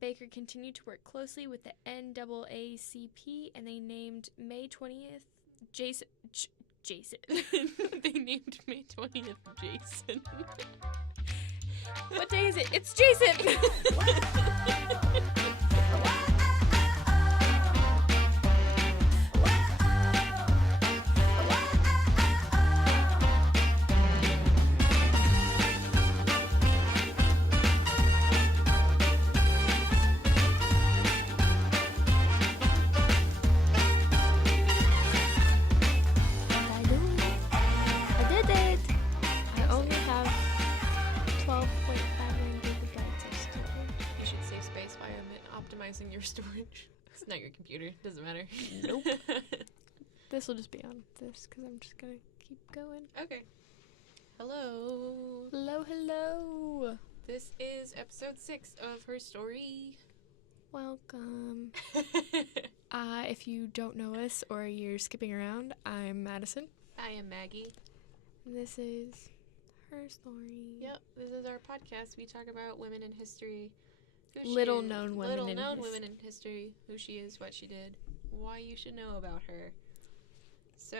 Baker continued to work closely with the NAACP, and they named May 20th Jason. They named May 20th Jason. What day is it? It's Jason! Your storage. It's not your computer. Doesn't matter. Nope. This will just be on this because I'm just gonna keep going. Okay. Hello. Hello, hello. This is episode 6 of Herstory. Welcome. If you don't know us or you're skipping around, I'm Madison. I am Maggie. And this is Herstory. Yep. This is our podcast. We talk about women in history. Little known women in history, who she is, what she did, why you should know about her. So,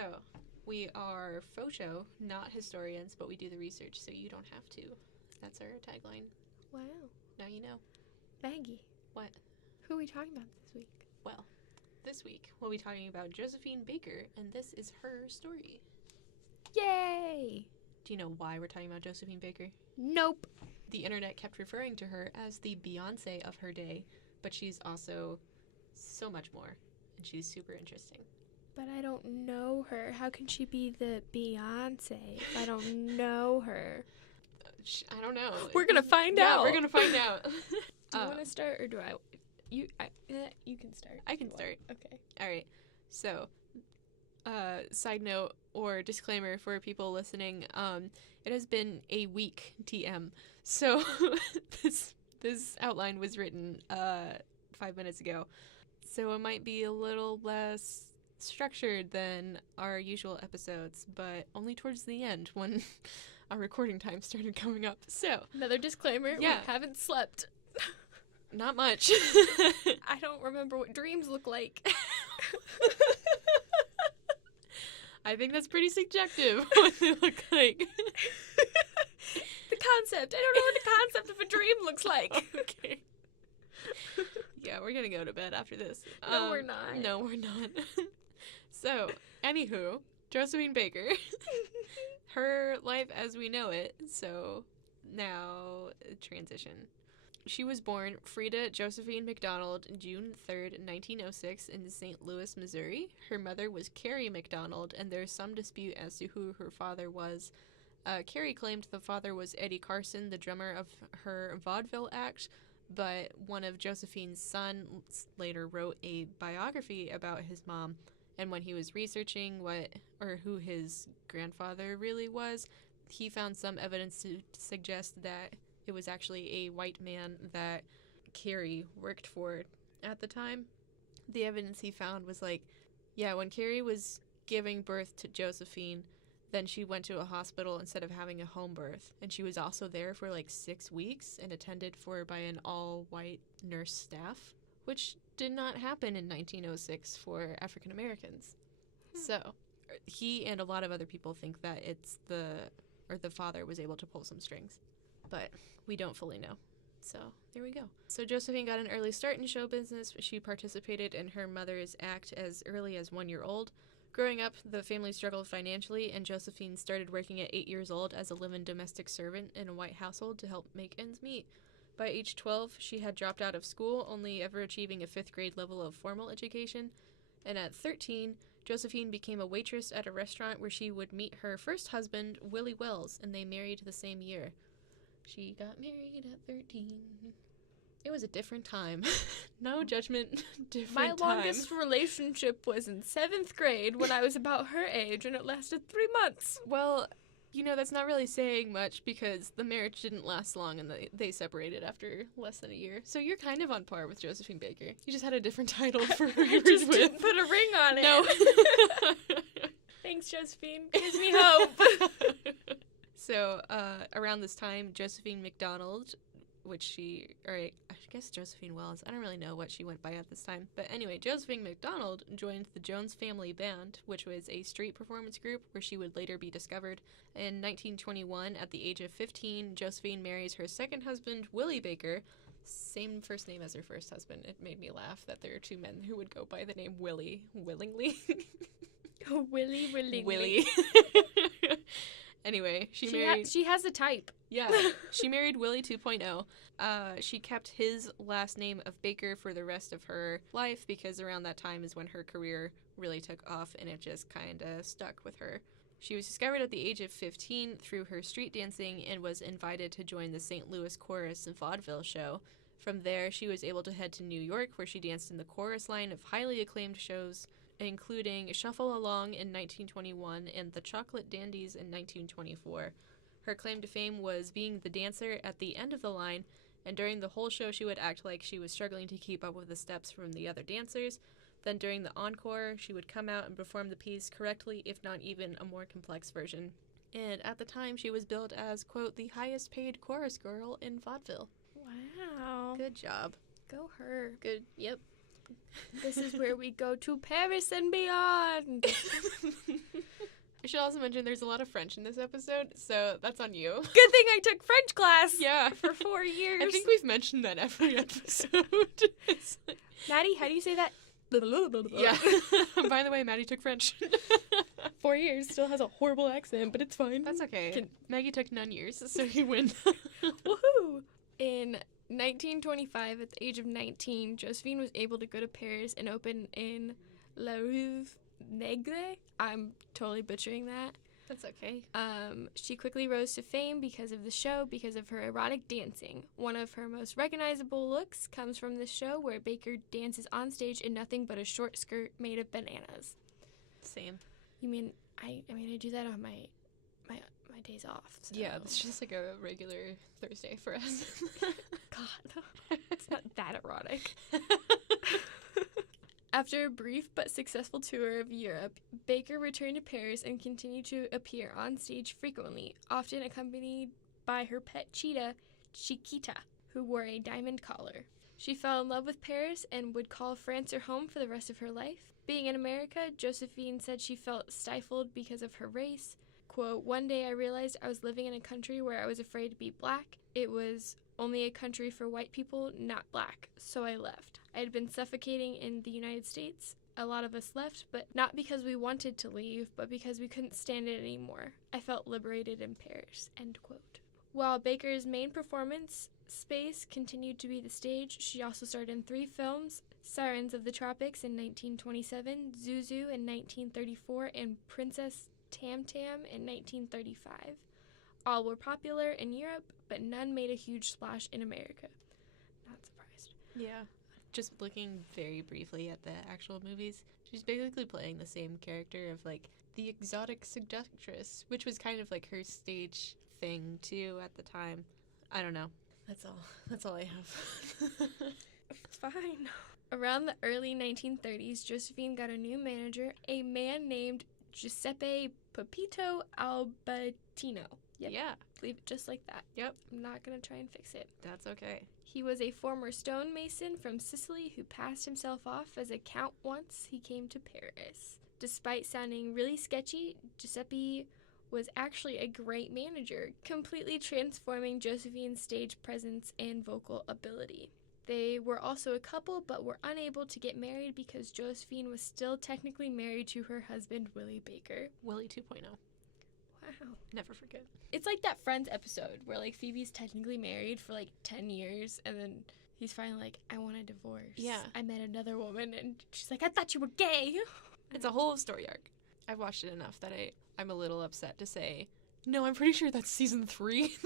we are faux show, not historians, but we do the research, so you don't have to. That's our tagline. Wow. Now you know. Maggie. What? Who are we talking about this week? Well, this week we'll be talking about Josephine Baker, and this is her story. Yay! Do you know why we're talking about Josephine Baker? Nope. The internet kept referring to her as the Beyonce of her day, but she's also so much more, and she's super interesting. But I don't know her. How can she be the Beyonce if I don't know her? I don't know. We're gonna find out. Yeah, we're gonna find out. Do you want to start, or do I? You can start. I can start. Okay. All right. So, side note or disclaimer for people listening, it has been a week TM. So this outline was written 5 minutes ago. So it might be a little less structured than our usual episodes, but only towards the end when our recording time started coming up. So another disclaimer, yeah. We haven't slept. Not much. I don't remember what dreams look like. I think that's pretty subjective what they look like. The concept. I don't know what the concept of a dream looks like. Okay. Yeah, we're gonna go to bed after this. No, we're not. No, we're not. So, anywho, Josephine Baker. Her life as we know it. So, now, transition. She was born Frida Josephine McDonald June 3rd, 1906 in St. Louis, Missouri. Her mother was Carrie McDonald, and there's some dispute as to who her father was. Carrie claimed the father was Eddie Carson, the drummer of her vaudeville act, but one of Josephine's sons later wrote a biography about his mom, and when he was researching who his grandfather really was, he found some evidence to suggest that it was actually a white man that Carrie worked for at the time. The evidence he found was when Carrie was giving birth to Josephine, then she went to a hospital instead of having a home birth. And she was also there for 6 weeks and attended by an all-white nurse staff, which did not happen in 1906 for African Americans. So he and a lot of other people think that the father was able to pull some strings. But we don't fully know. So there we go. So Josephine got an early start in show business. She participated in her mother's act as early as 1 year old. Growing up, the family struggled financially, and Josephine started working at 8 years old as a live-in domestic servant in a white household to help make ends meet. By age 12, she had dropped out of school, only ever achieving a 5th grade level of formal education. And at 13, Josephine became a waitress at a restaurant where she would meet her first husband, Willie Wells, and they married the same year. She got married at 13. It was a different time. No judgment, different time. My longest relationship was in 7th grade when I was about her age, and it lasted 3 months. Well, that's not really saying much because the marriage didn't last long and they separated after less than a year. So you're kind of on par with Josephine Baker. You just had a different title for who you were just with. Didn't put a ring on it. No. Thanks, Josephine. Gives me hope. So, around this time, Josephine McDonald I guess Josephine Wells. I don't really know what she went by at this time. But anyway, Josephine McDonald joined the Jones Family Band, which was a street performance group where she would later be discovered. In 1921, at the age of 15, Josephine marries her second husband, Willie Baker. Same first name as her first husband. It made me laugh that there are two men who would go by the name Willie willingly. Willie willingly. Willie. Anyway, she has a type. Yeah, she married Willie 2.0. She kept his last name of Baker for the rest of her life because around that time is when her career really took off and it just kind of stuck with her. She was discovered at the age of 15 through her street dancing and was invited to join the St. Louis Chorus Vaudeville show. From there, she was able to head to New York, where she danced in the chorus line of highly acclaimed shows, including Shuffle Along in 1921 and The Chocolate Dandies in 1924. Her claim to fame was being the dancer at the end of the line, and during the whole show she would act like she was struggling to keep up with the steps from the other dancers. Then during the encore, she would come out and perform the piece correctly, if not even a more complex version. And at the time, she was billed as, quote, the highest paid chorus girl in vaudeville. Wow. Good job. Go her. Good, yep. This is where we go to Paris and beyond. I should also mention there's a lot of French in this episode, so that's on you. Good thing I took French class. Yeah. For 4 years. I think we've mentioned that every episode. Maddie, how do you say that? Yeah. By the way, Maddie took French. 4 years, still has a horrible accent, but it's fine. That's okay. Maggie took none years, so you win. Woohoo! In 1925, at the age of 19, Josephine was able to go to Paris and open in La Rue Negre. I'm totally butchering that. That's okay. She quickly rose to fame because of the show, because of her erotic dancing. One of her most recognizable looks comes from this show where Baker dances on stage in nothing but a short skirt made of bananas. Same. You mean I do that on my days off. So. Yeah, it's just like a regular Thursday for us. God, it's not that erotic. After a brief but successful tour of Europe, Baker returned to Paris and continued to appear on stage frequently, often accompanied by her pet cheetah, Chiquita, who wore a diamond collar. She fell in love with Paris and would call France her home for the rest of her life. Being in America, Josephine said she felt stifled because of her race. Quote, one day I realized I was living in a country where I was afraid to be black. It was only a country for white people, not black, so I left. I had been suffocating in the United States. A lot of us left, but not because we wanted to leave, but because we couldn't stand it anymore. I felt liberated in Paris, end quote. While Baker's main performance space continued to be the stage, she also starred in 3 films, Sirens of the Tropics in 1927, Zuzu in 1934, and Princess Tam Tam in 1935. All were popular in Europe, but none made a huge splash in America. Not surprised. Yeah. Just looking very briefly at the actual movies, she's basically playing the same character of, like, the exotic seductress, which was kind of, like, her stage thing, too, at the time. I don't know. That's all I have. Fine. Around the early 1930s, Josephine got a new manager, a man named Giuseppe Pepito Albertino. Yep. Yeah. Leave it just like that. Yep. I'm not going to try and fix it. That's okay. He was a former stonemason from Sicily who passed himself off as a count once he came to Paris. Despite sounding really sketchy, Giuseppe was actually a great manager, completely transforming Josephine's stage presence and vocal ability. They were also a couple, but were unable to get married because Josephine was still technically married to her husband, Willie Baker. Willie 2.0. Wow. Never forget. It's like that Friends episode where, like, Phoebe's technically married for, like, 10 years, and then he's finally like, I want a divorce. Yeah. I met another woman, and she's like, I thought you were gay. It's a whole story arc. I've watched it enough that I'm a little upset to say, no, I'm pretty sure that's season 3.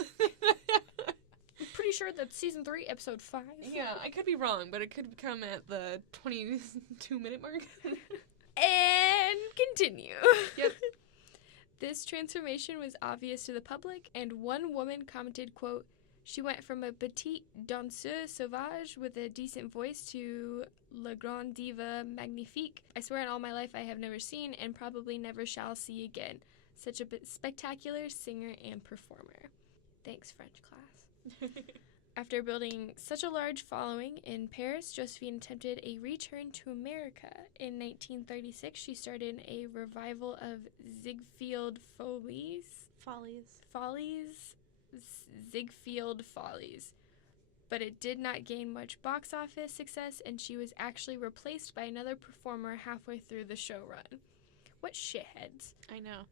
I'm pretty sure that's season 3, episode 5. Yeah, I could be wrong, but it could come at the 22-minute mark. And continue. Yep. This transformation was obvious to the public, and one woman commented, quote, she went from a petite danseuse sauvage with a decent voice to la grande diva magnifique. I swear in all my life I have never seen and probably never shall see again. Such a spectacular singer and performer. Thanks, French class. After building such a large following in Paris, Josephine attempted a return to America. In 1936, she started a revival of Ziegfeld Ziegfeld Follies. But it did not gain much box office success, and she was actually replaced by another performer halfway through the show run. What shitheads. I know.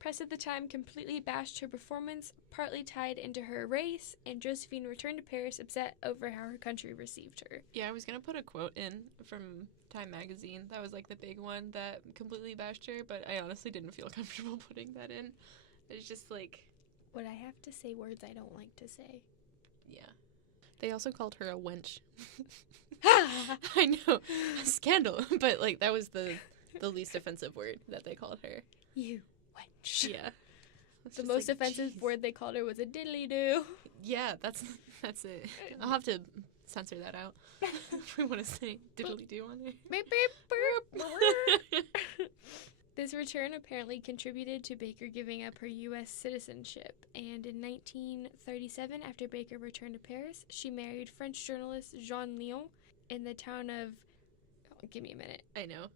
Press at the time completely bashed her performance, partly tied into her race, and Josephine returned to Paris upset over how her country received her. Yeah, I was going to put a quote in from Time magazine. That was like the big one that completely bashed her, but I honestly didn't feel comfortable putting that in. It's just like... Would I have to say words I don't like to say? Yeah. They also called her a wench. I know. A scandal. But, like, that was the least offensive word that they called her. You wench. Yeah. The most offensive word they called her was a diddly-doo. Yeah, that's it. I'll have to censor that out. If we want to say diddly-doo on there. Beep, beep, boop. This return apparently contributed to Baker giving up her U.S. citizenship, and in 1937, after Baker returned to Paris, she married French journalist Jean Lyon in the town of... Oh, give me a minute. I know.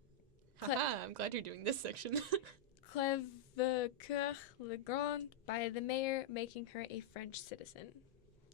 Haha, I'm glad you're doing this section. Crèvecoeur-le-Grand by the mayor, making her a French citizen.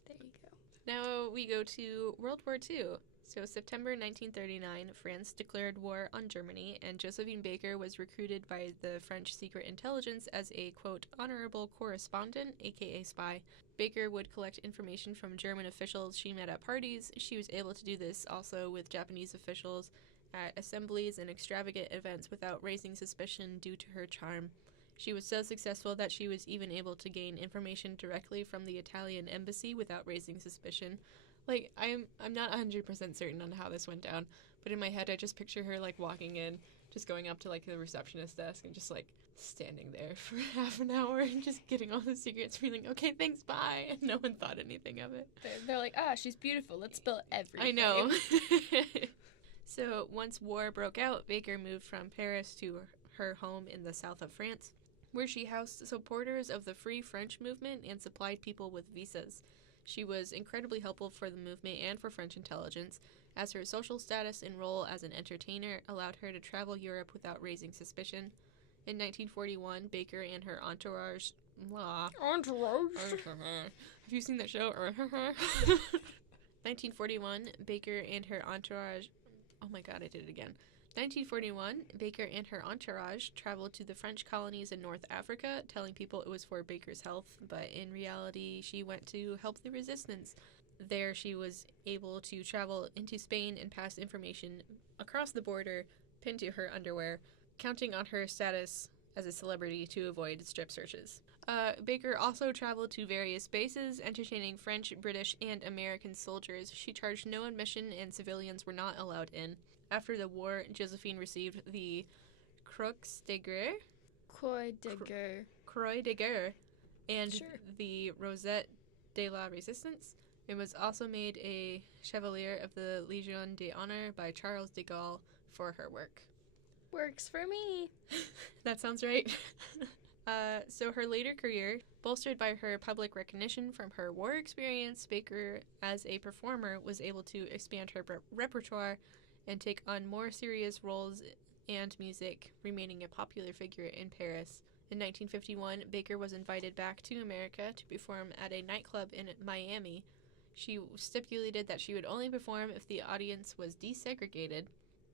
There you go. Now we go to World War II. So September 1939, France declared war on Germany, and Josephine Baker was recruited by the French secret intelligence as a, quote, honorable correspondent, aka spy. Baker would collect information from German officials she met at parties. She was able to do this also with Japanese officials at assemblies and extravagant events without raising suspicion due to her charm. She was so successful that she was even able to gain information directly from the Italian embassy without raising suspicion. Like, I'm not 100% certain on how this went down, but in my head I just picture her, like, walking in, just going up to, like, the receptionist desk and just, like, standing there for half an hour and just getting all the secrets, being like, okay, thanks, bye, and no one thought anything of it. They're like, she's beautiful, let's spill everything. I know. So, once war broke out, Baker moved from Paris to her home in the south of France, where she housed supporters of the Free French movement and supplied people with visas. She was incredibly helpful for the movement and for French intelligence, as her social status and role as an entertainer allowed her to travel Europe without raising suspicion. In 1941, Baker and her entourage... Entourage? Have you seen that show? 1941, Baker and her entourage... Oh my god, I did it again. 1941, Baker and her entourage traveled to the French colonies in North Africa, telling people it was for Baker's health, but in reality, she went to help the resistance. There, she was able to travel into Spain and pass information across the border, pinned to her underwear, counting on her status as a celebrity to avoid strip searches. Baker also traveled to various bases, entertaining French, British, and American soldiers. She charged no admission, and civilians were not allowed in. After the war, Josephine received the Croix de Guerre, and the Rosette de la Resistance. It was also made a Chevalier of the Légion d'Honneur by Charles de Gaulle for her work. Works for me. That sounds right. So her later career, bolstered by her public recognition from her war experience, Baker, as a performer, was able to expand her repertoire and take on more serious roles and music, remaining a popular figure in Paris. In 1951, Baker was invited back to America to perform at a nightclub in Miami. She stipulated that she would only perform if the audience was desegregated.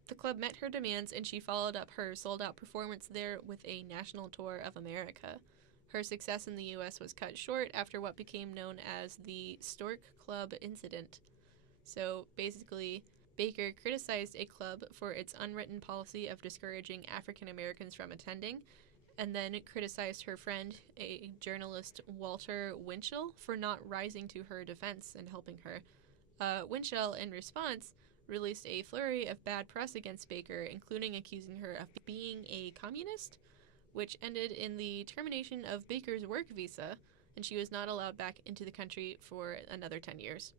The club met her demands, and she followed up her sold-out performance there with a national tour of America. Her success in the U.S. was cut short after what became known as the Stork Club incident. So, basically, Baker criticized a club for its unwritten policy of discouraging African Americans from attending, and then criticized her friend, a journalist, Walter Winchell, for not rising to her defense and helping her. Winchell, in response, released a flurry of bad press against Baker, including accusing her of being a communist, which ended in the termination of Baker's work visa, and she was not allowed back into the country for another 10 years.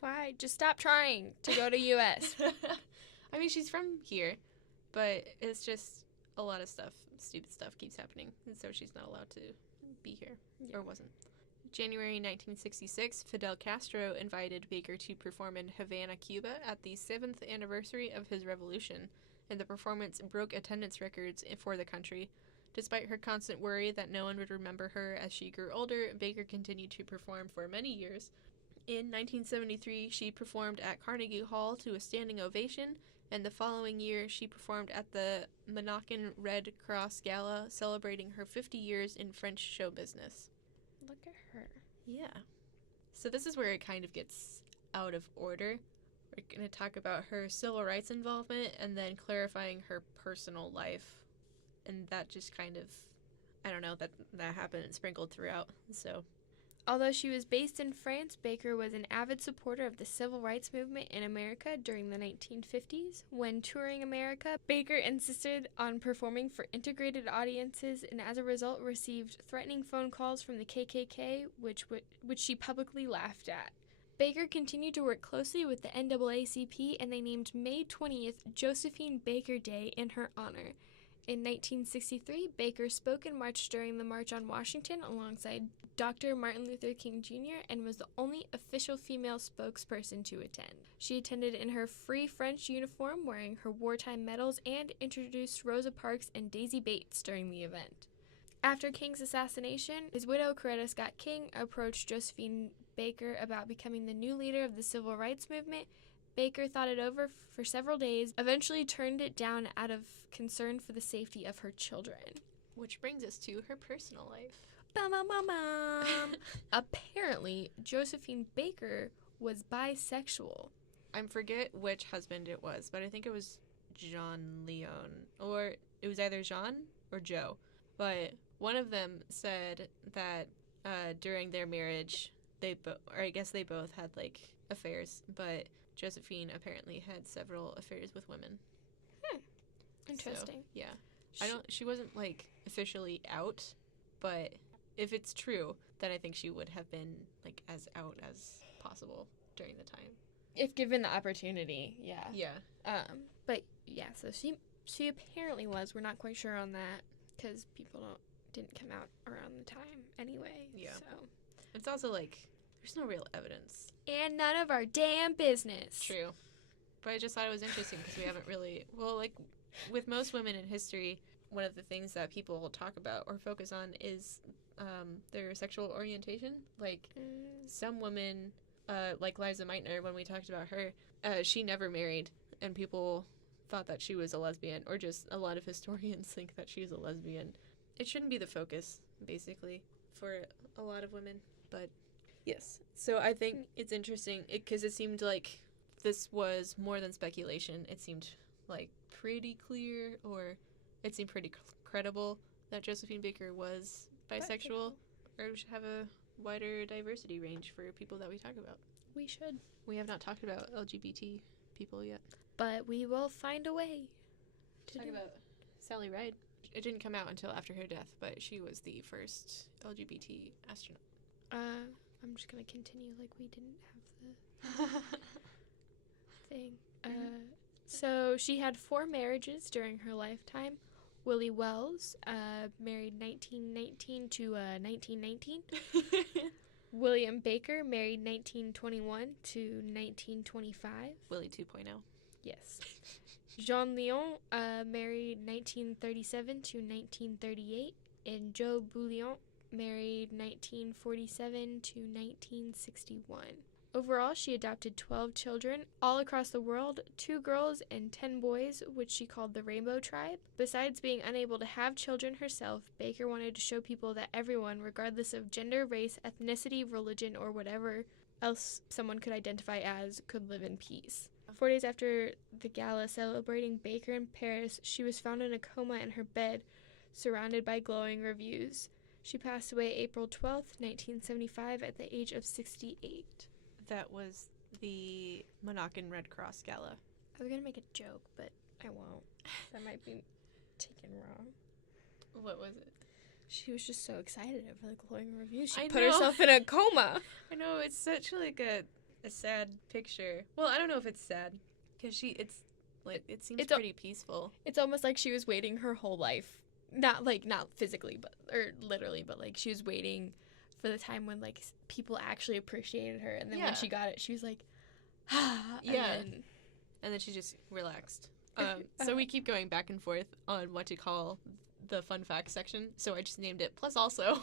Why? Just stop trying to go to U.S. I mean, she's from here, but it's just a lot of stuff, stupid stuff keeps happening, and so she's not allowed to be here, or wasn't. January 1966, Fidel Castro invited Baker to perform in Havana, Cuba at the 7th anniversary of his revolution, and the performance broke attendance records for the country. Despite her constant worry that no one would remember her as she grew older, Baker continued to perform for many years. In 1973, she performed at Carnegie Hall to a standing ovation, and the following year, she performed at the Moroccan Red Cross Gala, celebrating her 50 years in French show business. Look at her. Yeah. So this is where it kind of gets out of order. We're going to talk about her civil rights involvement and then clarifying her personal life. And that just kind of, I don't know, that happened and sprinkled throughout. So, although she was based in France, Baker was an avid supporter of the civil rights movement in America during the 1950s. When touring America, Baker insisted on performing for integrated audiences and as a result received threatening phone calls from the KKK, which she publicly laughed at. Baker continued to work closely with the NAACP, and they named May 20th Josephine Baker Day in her honor. In 1963, Baker spoke and marched during the March on Washington alongside Dr. Martin Luther King Jr. and was the only official female spokesperson to attend. She attended in her Free French uniform, wearing her wartime medals, and introduced Rosa Parks and Daisy Bates during the event. After King's assassination, his widow, Coretta Scott King, approached Josephine Baker about becoming the new leader of the civil rights movement. Baker thought it over for several days, eventually turned it down out of concern for the safety of her children. which brings us to her personal life. Apparently, Josephine Baker was bisexual. I forget which husband it was, but I think it was John Leon, or it was either Jean or Joe. But one of them said that during their marriage, they both had like affairs, but Josephine apparently had several affairs with women. Interesting. So, yeah. She wasn't like officially out, but if it's true, then I think she would have been like as out as possible during the time. If given the opportunity, yeah. Yeah. But yeah, so she apparently was. We're not quite sure on that because people didn't come out around the time anyway. Yeah. So It's also like there's no real evidence. and none of our damn business. True. But I just thought it was interesting because we haven't really, like with most women in history, one of the things that people talk about or focus on is their sexual orientation. Like some women, like Liza Meitner, when we talked about her, she never married, and people thought that she was a lesbian, or just a lot of historians think that she's a lesbian. It shouldn't be the focus, basically, for a lot of women. But yes, so I think it's interesting because it seemed like this was more than speculation. It seemed like pretty clear, or it seemed pretty credible that Josephine Baker was bisexual, or we should have a wider diversity range for people that we talk about. We should. We have not talked about LGBT people yet. But we will find a way to Talk about Sally Ride. It didn't come out until after her death, but she was the first LGBT astronaut. I'm just going to continue like we didn't have the thing. So she had 4 marriages during her lifetime. Willie Wells, married 1919 to 1919. William Baker, married 1921 to 1925. Willie 2.0. Yes. Jean Leon, married 1937 to 1938. And Joe Bouillon, married 1947 to 1961. Overall, she adopted 12 children all across the world, 2 girls and 10 boys, which she called the Rainbow Tribe. Besides being unable to have children herself, Baker wanted to show people that everyone, regardless of gender, race, ethnicity, religion, or whatever else someone could identify as, could live in peace. 4 days after the gala celebrating Baker in Paris, she was found in a coma in her bed, surrounded by glowing reviews. She passed away April 12th, 1975, at the age of 68. That was the Moroccan Red Cross Gala. I was going to make a joke, but I won't. That might be taken wrong. What was it? She was just so excited over the glowing reviews. She I put know. herself in a coma. I know, it's such like a sad picture. Well, I don't know if it's sad, because it seems pretty peaceful. It's almost like she was waiting her whole life. Not physically, or literally, but like she was waiting for the time when, like, people actually appreciated her. And then Yeah. when she got it, she was like, ah. Yeah. And then she just relaxed. So we keep going back and forth on what to call the fun fact section. So I just named it Plus Also.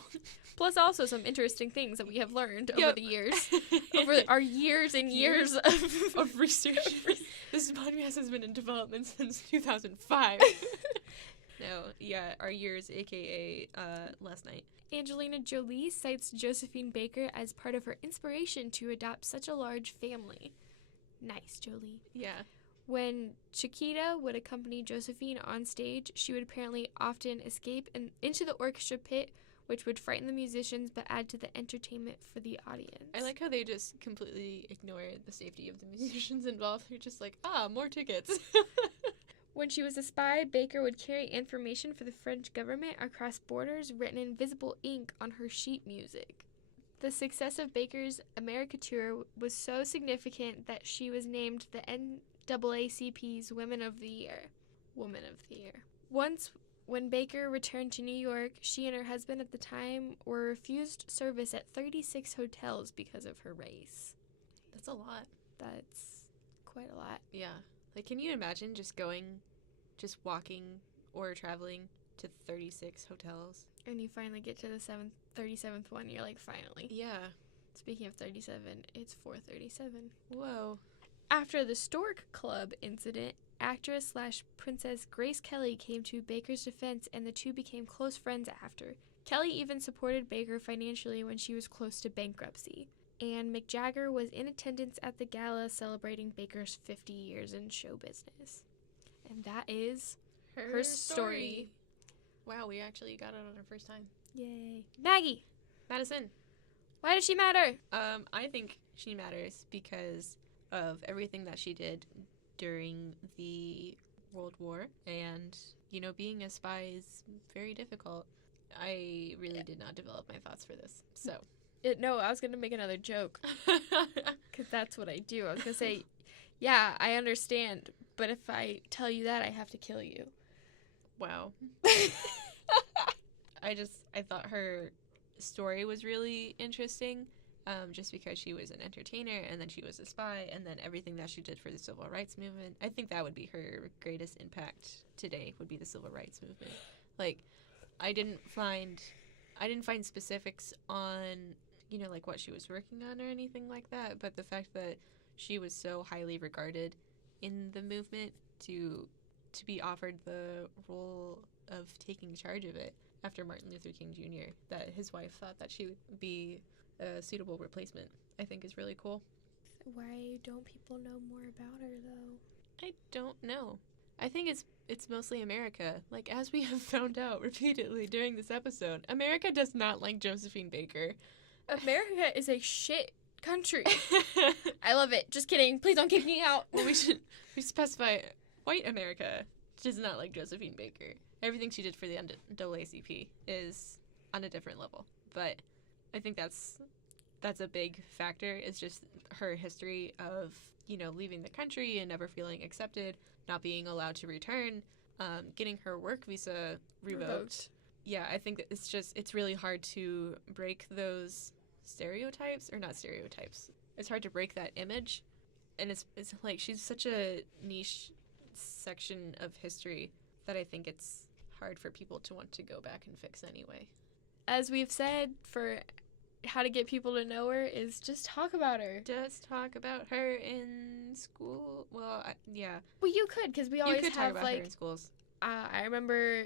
Plus also some interesting things that we have learned over Yep. the years. Over our years and years of research. This podcast has been in development since 2005. No, yeah, our years, aka last night. Angelina Jolie cites Josephine Baker as part of her inspiration to adopt such a large family. Nice, Jolie. Yeah. When Chiquita would accompany Josephine on stage, she would apparently often escape into the orchestra pit, which would frighten the musicians but add to the entertainment for the audience. I like how they just completely ignore the safety of the musicians involved. They're just like, more tickets. When she was a spy, Baker would carry information for the French government across borders written in visible ink on her sheet music. The success of Baker's America tour was so significant that she was named the NAACP's Woman of the Year. Once, when Baker returned to New York, she and her husband at the time were refused service at 36 hotels because of her race. That's a lot. That's quite a lot. Yeah. Like, can you imagine just walking or traveling to 36 hotels? And you finally get to the 37th one, you're like, finally. Yeah. Speaking of 37, it's 437. Whoa. After the Stork Club incident, actress/Princess Grace Kelly came to Baker's defense, and the two became close friends after. Kelly even supported Baker financially when she was close to bankruptcy. And Mick Jagger was in attendance at the gala celebrating Baker's 50 years in show business. And that is her story. Wow, we actually got it on our first time. Yay. Maggie, Madison. why does she matter? I think she matters because of everything that she did during the World War, and, being a spy is very difficult. I really did not develop my thoughts for this, so. No, I was going to make another joke, because that's what I do. I was going to say, yeah, I understand, but if I tell you that, I have to kill you. Wow. I thought her story was really interesting, just because she was an entertainer, and then she was a spy, and then everything that she did for the civil rights movement. I think that would be her greatest impact today, would be the civil rights movement. Like, I didn't find specifics on, like what she was working on or anything like that, but the fact that she was so highly regarded in the movement to be offered the role of taking charge of it after Martin Luther King Jr., that his wife thought that she would be a suitable replacement, I think is really cool. Why don't people know more about her, though? I don't know. I think it's mostly America. Like, as we have found out repeatedly during this episode, America does not like Josephine Baker. America is a shit country. I love it. Just kidding. Please don't kick me out. Well, we should specify white America does not like Josephine Baker. Everything she did for the NAACP is on a different level. But I think that's a big factor, is just her history of, leaving the country and never feeling accepted, not being allowed to return, getting her work visa revoked. Yeah, I think that it's really hard to break those stereotypes, or not stereotypes. It's hard to break that image. And it's like, she's such a niche section of history that I think it's hard for people to want to go back and fix anyway. As we've said, for how to get people to know her is just talk about her. Just talk about her in school. Well, yeah. Well, you could, because we always you could have, talk about her in schools. I remember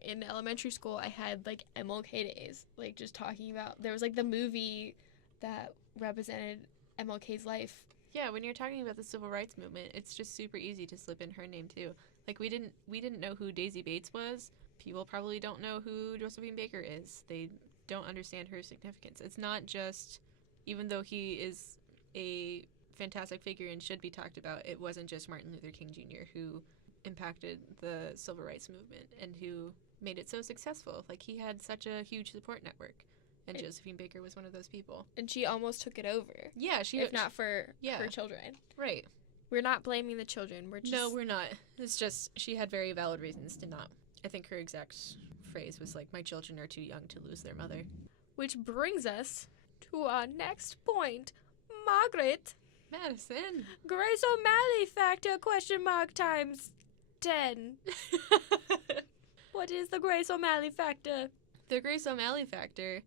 in elementary school, I had, MLK days, just talking about, there was, the movie that represented MLK's life. Yeah, when you're talking about the civil rights movement, it's just super easy to slip in her name, too. Like, we didn't know who Daisy Bates was. People probably don't know who Josephine Baker is. They don't understand her significance. It's not just, even though he is a fantastic figure and should be talked about, it wasn't just Martin Luther King Jr. who impacted the civil rights movement and who made it so successful. Like, he had such a huge support network, and Josephine Baker was one of those people. And she almost took it over. Yeah, if not for her children. Right. We're not blaming the children. No, we're not. It's just, she had very valid reasons to not. I think her exact phrase was my children are too young to lose their mother. Which brings us to our next point. Margaret. Madison. Grace O'Malley factor times 10. What is the Grace O'Malley factor? The Grace O'Malley factor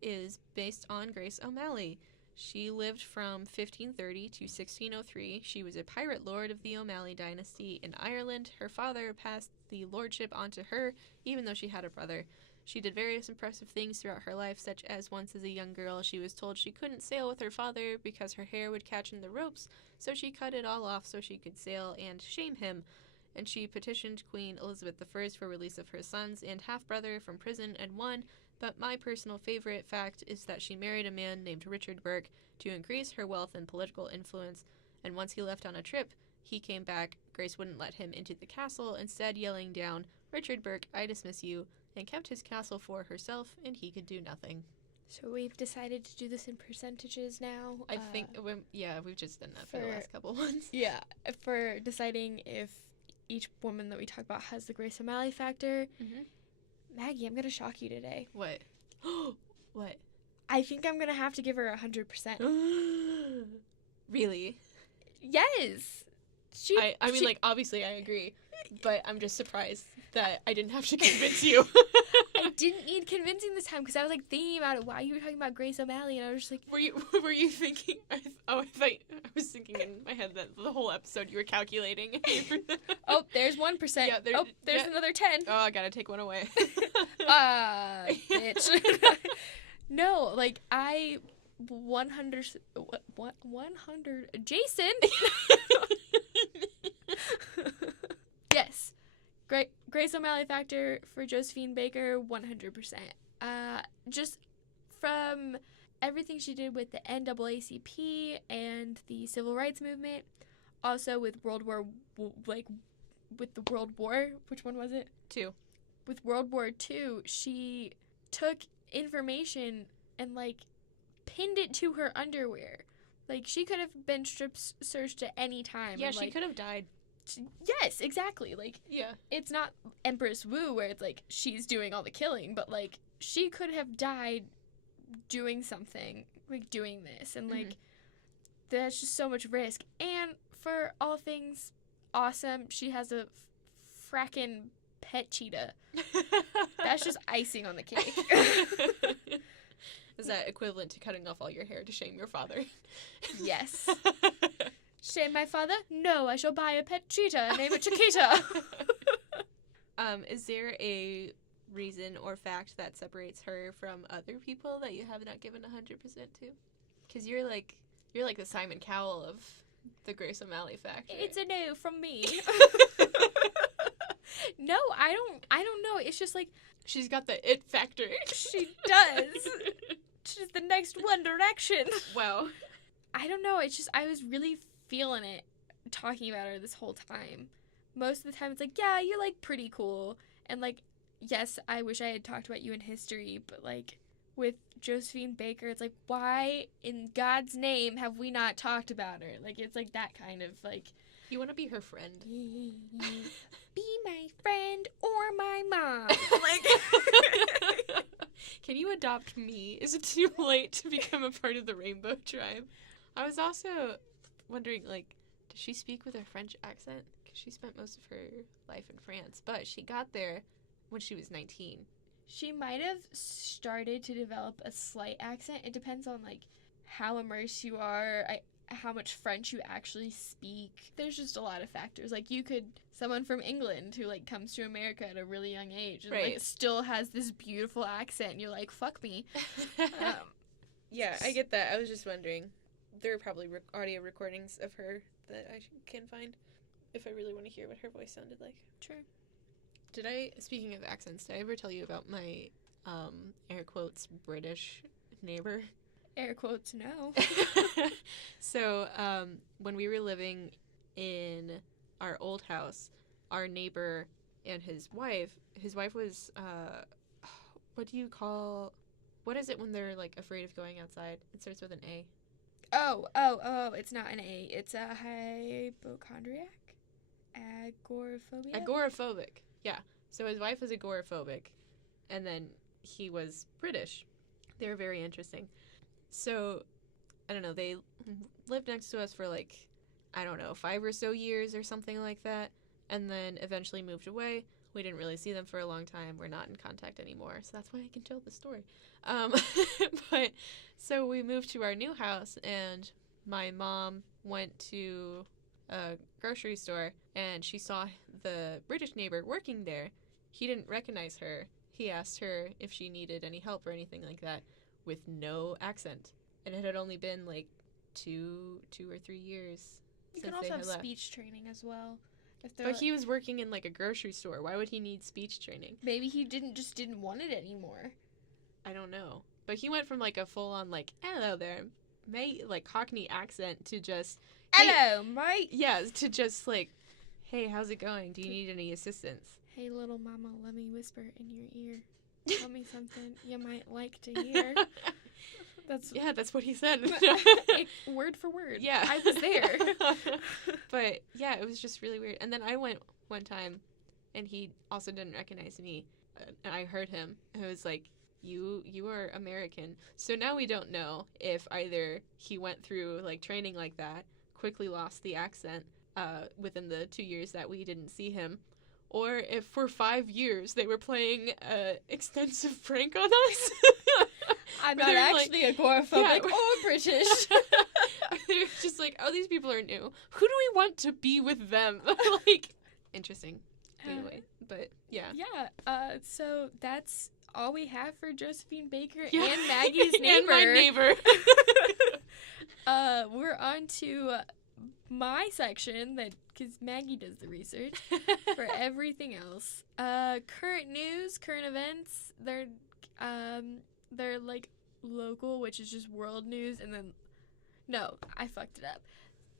is based on Grace O'Malley. She lived from 1530 to 1603. She was a pirate lord of the O'Malley dynasty in Ireland. Her father passed the lordship onto her, even though she had a brother. She did various impressive things throughout her life, such as once as a young girl, she was told she couldn't sail with her father because her hair would catch in the ropes, so she cut it all off so she could sail and shame him. And she petitioned Queen Elizabeth I for release of her sons and half-brother from prison and won. But my personal favorite fact is that she married a man named Richard Burke to increase her wealth and political influence, and once he left on a trip, he came back. Grace wouldn't let him into the castle, instead yelling down, "Richard Burke, I dismiss you," and kept his castle for herself, and he could do nothing. So we've decided to do this in percentages now. I think, we've just done that for the last couple ones. Yeah, for deciding if each woman that we talk about has the Grace O'Malley factor. Mm-hmm. Maggie, I'm going to shock you today. What? What? I think I'm going to have to give her 100%. Really? Yes. I mean, obviously I agree, but I'm just surprised that I didn't have to convince you. I didn't need convincing this time because I was thinking about it while you were talking about Grace O'Malley, and I was just like, Were you thinking? I was thinking in my head that the whole episode you were calculating. oh, there's 1%. Yeah, there's another 10. Oh, I gotta take one away. Bitch. No, I 100. What 100? Jason. Yes. Grace O'Malley factor for Josephine Baker, 100%. Just from everything she did with the NAACP and the Civil Rights Movement, also with with the World War, which one was it? 2. With World War II, she took information and pinned it to her underwear. She could have been strip searched at any time. Yeah, she could have died. Yes, exactly. Yeah. It's not Empress Wu where it's she's doing all the killing, but she could have died doing something, doing this, and that's just so much risk. And for all things awesome, she has a frackin' pet cheetah. That's just icing on the cake. Is that equivalent to cutting off all your hair to shame your father? Yes. Shame my father? No, I shall buy a pet cheetah and name it Chiquita. Is there a reason or fact that separates her from other people that you have not given 100% to? Because you're the Simon Cowell of the Grace O'Malley factor. It's a no from me. No, I don't know. It's just she's got the it factor. She does. She's the next One Direction. Wow. I don't know. It's just I was really feeling it talking about her this whole time. Most of the time it's yeah, you're pretty cool. And yes, I wish I had talked about you in history, but with Josephine Baker, it's why in God's name have we not talked about her? It's that kind of You want to be her friend. Be my friend or my mom. Can you adopt me? Is it too late to become a part of the Rainbow Tribe? I was also wondering, does she speak with a French accent? Because she spent most of her life in France, but she got there when she was 19. She might have started to develop a slight accent. It depends on, how immersed you are, how much French you actually speak. There's just a lot of factors. Someone from England who, comes to America at a really young age and, right. Still has this beautiful accent, and you're fuck me. Yeah, I get that. I was just wondering. There are probably audio recordings of her that I can find if I really want to hear what her voice sounded like. True. Speaking of accents, did I ever tell you about my, air quotes, British neighbor? Air quotes, no. So, when we were living in our old house, our neighbor and his wife was, what is it when they're, afraid of going outside? It starts with an A. Oh, it's not an A. It's a hypochondriac? Agoraphobia? Agoraphobic, yeah. So his wife was agoraphobic, and then he was British. They were very interesting. So, I don't know, they lived next to us for like, I don't know, 5 or so years or something like that, and then eventually moved away. We didn't really see them for a long time. We're not in contact anymore, so that's why I can tell the story. But, so we moved to our new house, and my mom went to a grocery store, and she saw the British neighbor working there. He didn't recognize her. He asked her if she needed any help or anything like that, with no accent. And it had only been like two or 3 years You since can they also had have left. speech training as well. If they're But he was working in like a grocery store. Why would he need speech training? maybe he didn't want it anymore. I don't know. But he went from like a full on like, hello there, mate, like Cockney accent to just, Hello, mate. yeah, to just like, hey, how's it going? Do you need any assistance? Hey, little mama, let me whisper in your ear. Tell me something you might like to hear. That's That's what he said. word for word. Yeah. I was there. But yeah, it was just really weird. And then I went one time, and he also didn't recognize me. And I heard him. And it was like, you are American. So now we don't know if either he went through like training like that, quickly lost the accent within the 2 years that we didn't see him, or if for 5 years they were playing an extensive prank on us. I'm Where not they were actually agoraphobic or British. They're just like, oh, these people are new. Who do we want to be with them? Like, interesting. Anyway, but yeah. Yeah. So that's all we have for Josephine Baker Yeah. and Maggie's neighbor. And my neighbor. We're on to my section because Maggie does the research for everything else. Current news, current events. They're like local, which is just world news, and then no, I fucked it up.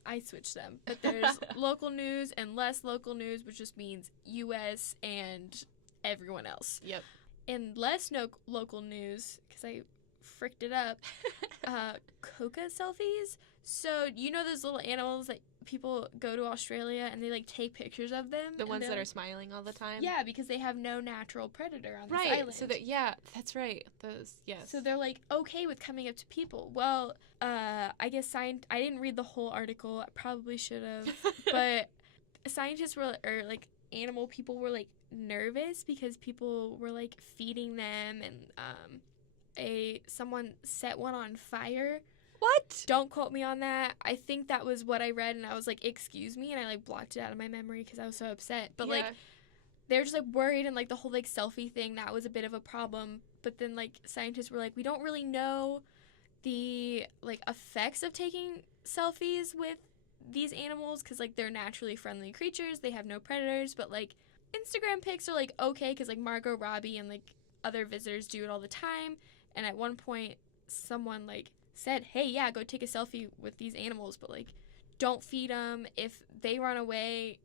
I switched them. But there's local news and less local news, which just means U.S. and everyone else. Yep. And less local news, because I fricked it up, quokkas selfies. So, you know those little animals that people go to Australia and they, like, take pictures of them? The ones that are smiling all the time? Yeah, because they have no natural predator on this Right. island. So that, yeah, that's right. Those, yes. So they're, like, okay with coming up to people. Well, I guess I didn't read the whole article. I probably should have. But scientists were, or, like, animal people were, like, nervous because people were, like, feeding them, and someone set one on fire. What? Don't quote me on that. I think that was what I read, and I was like, excuse me, and I, like, blocked it out of my memory because I was so upset. But, like, they were just, like, worried, and, like, the whole, like, selfie thing, that was a bit of a problem. But then, like, scientists were like, we don't really know the, like, effects of taking selfies with these animals because, like, they're naturally friendly creatures. They have no predators. But, like, Instagram pics are, like, okay because, like, Margot Robbie and, like, other visitors do it all the time. And at one point, someone, like, said, hey, yeah, go take a selfie with these animals, but, like, don't feed them. If they run away,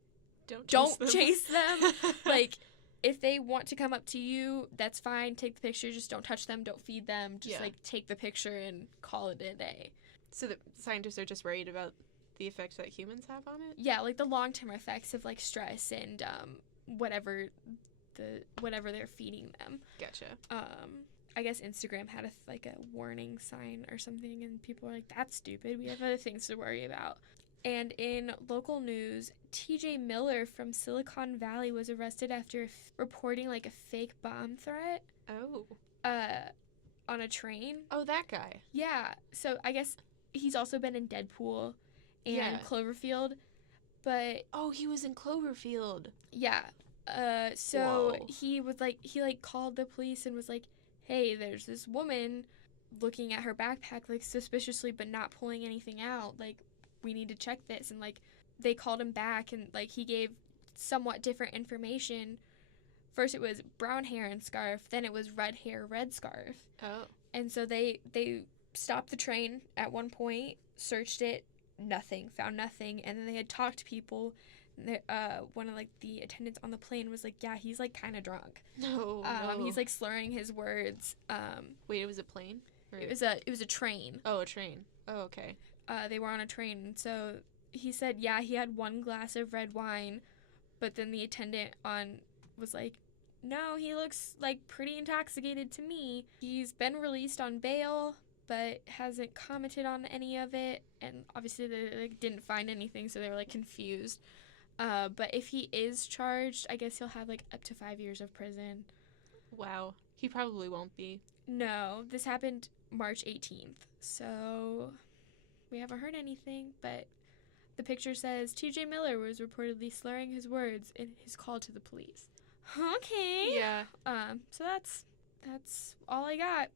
don't chase them. Like, if they want to come up to you, that's fine. Take the picture. Just don't touch them. Don't feed them. Just, like, take the picture and call it a day. So the scientists are just worried about the effects that humans have on it? Yeah, like, the long-term effects of, like, stress and whatever they're feeding them. Gotcha. I guess Instagram had a warning sign or something, and people were like, that's stupid. We have other things to worry about. And in local news, TJ Miller from Silicon Valley was arrested after reporting, like, a fake bomb threat. Oh. On a train. Oh, that guy. Yeah. So I guess he's also been in Deadpool and Cloverfield. But... Oh, he was in Cloverfield. Yeah. So he was, like, called the police and was like, hey, there's this woman looking at her backpack, like, suspiciously, but not pulling anything out. Like, we need to check this. And, like, they called him back, and, like, he gave somewhat different information. First it was brown hair and scarf, then it was red hair, red scarf. Oh. And so they stopped the train at one point, searched it, nothing, found nothing. And then they had talked to people. One of, like, the attendants on the plane was like, yeah, he's, like, kind of drunk. No. He's, like, slurring his words. Wait, it was a plane? Or... It was a train. Oh, a train. Oh, okay. They were on a train, and so he said, yeah, he had one glass of red wine, but then the attendant was like, no, he looks like pretty intoxicated to me. He's been released on bail, but hasn't commented on any of it. And obviously they didn't find anything, so they were confused. But if he is charged, I guess he'll have up to 5 years of prison. Wow. He probably won't be. No, this happened March 18th. So we haven't heard anything, but the picture says TJ Miller was reportedly slurring his words in his call to the police. Okay. Yeah. So that's all I got.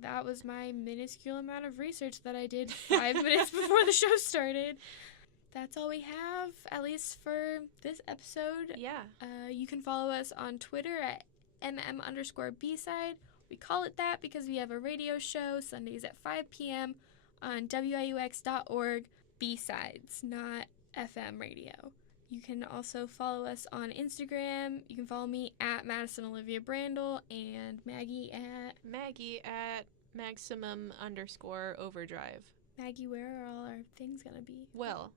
That was my minuscule amount of research that I did 5 minutes before the show started. That's all we have, at least for this episode. Yeah. You can follow us on Twitter at mm_B-side. We call it that because we have a radio show Sundays at 5 p.m. on WIUX.org. B-sides, not FM radio. You can also follow us on Instagram. You can follow me at Madison Olivia Brandl and Maggie at Maximum_overdrive. Maggie, where are all our things gonna be? Well,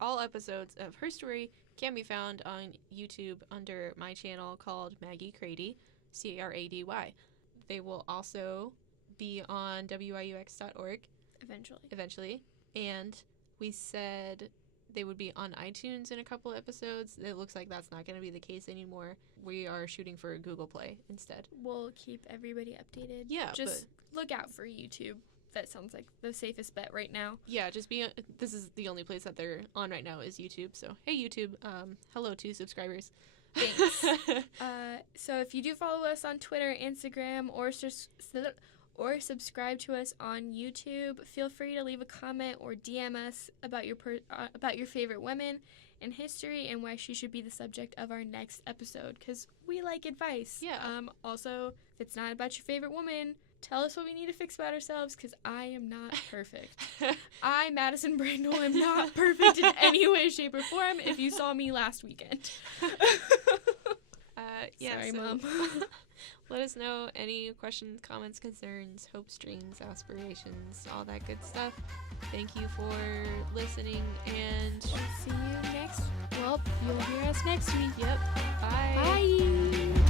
all episodes of Herstory can be found on YouTube under my channel called Maggie Crady, Crady. They will also be on WIUX.org eventually. And we said they would be on iTunes in a couple episodes. It looks like that's not going to be the case anymore. We are shooting for Google Play instead. We'll keep everybody updated. Yeah, just look out for YouTube. That sounds like the safest bet right now. Yeah, this is the only place that they're on right now is YouTube. So, hey YouTube, hello to subscribers. Thanks. So if you do follow us on Twitter, Instagram, or subscribe to us on YouTube, feel free to leave a comment or DM us about your favorite women in history and why she should be the subject of our next episode, because we like advice. Yeah. Also, if it's not about your favorite woman, tell us what we need to fix about ourselves, because I am not perfect. I, Madison Brandl, am not perfect in any way, shape, or form if you saw me last weekend. Sorry, Mom. Let us know any questions, comments, concerns, hopes, dreams, aspirations, all that good stuff. Thank you for listening, and we'll see you next. Well, you'll hear us next week. Yep. Bye. Bye.